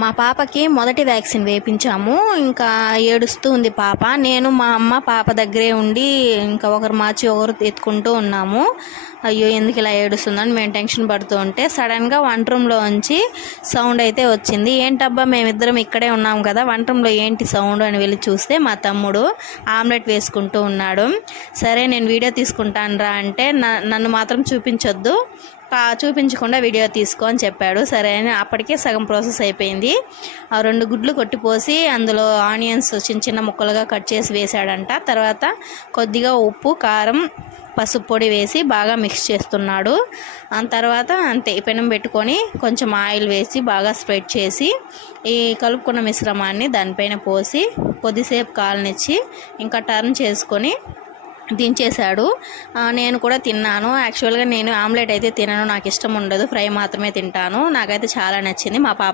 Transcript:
మా పాపకి మొదటి వ్యాక్సిన్ వేయించాము. ఇంకా ఏడుస్తూ ఉంది పాప. నేను మా అమ్మ పాప దగ్గరే ఉండి ఇంకా ఒకరు మార్చి ఒకరు ఎత్తుకుంటూ ఉన్నాము. అయ్యో ఎందుకు ఇలా ఏడుస్తుందని మేము టెన్షన్ పడుతూ ఉంటే సడన్గా వంట రూమ్లో ఉంచి సౌండ్ అయితే వచ్చింది. ఏంటబ్బా మేమిద్దరం ఇక్కడే ఉన్నాం కదా, వంట రూమ్లో ఏంటి సౌండ్ అని వెళ్ళి చూస్తే మా తమ్ముడు ఆమ్లెట్ వేసుకుంటూ ఉన్నాడు. సరే నేను వీడియో తీసుకుంటాను రా అంటే నన్ను మాత్రం చూపించొద్దు, చూపించకుండా వీడియో తీసుకో అని చెప్పాడు. సరే అని అప్పటికే సగం ప్రాసెస్ అయిపోయింది. 2 గుడ్లు కొట్టిపోసి అందులో ఆనియన్స్ చిన్న చిన్న ముక్కలుగా కట్ చేసి వేశాడంట. తర్వాత కొద్దిగా ఉప్పు, కారం, పసుపు పొడి వేసి బాగా మిక్స్ చేస్తున్నాడు. తర్వాత అంతే పెనం పెట్టుకొని కొంచెం ఆయిల్ వేసి బాగా స్ప్రెడ్ చేసి ఈ కలుపుకున్న మిశ్రమాన్ని దానిపైన పోసి కొద్దిసేపు కాలనిచ్చి ఇంకా టర్న్ చేసుకొని దించేశాడు. నేను కూడా తిన్నాను. యాక్చువల్గా నేను ఆమ్లెట్ అయితే తినను, నాకు ఇష్టం ఉండదు, ఫ్రై మాత్రమే తింటాను. నాకైతే చాలా నచ్చింది. మా పాప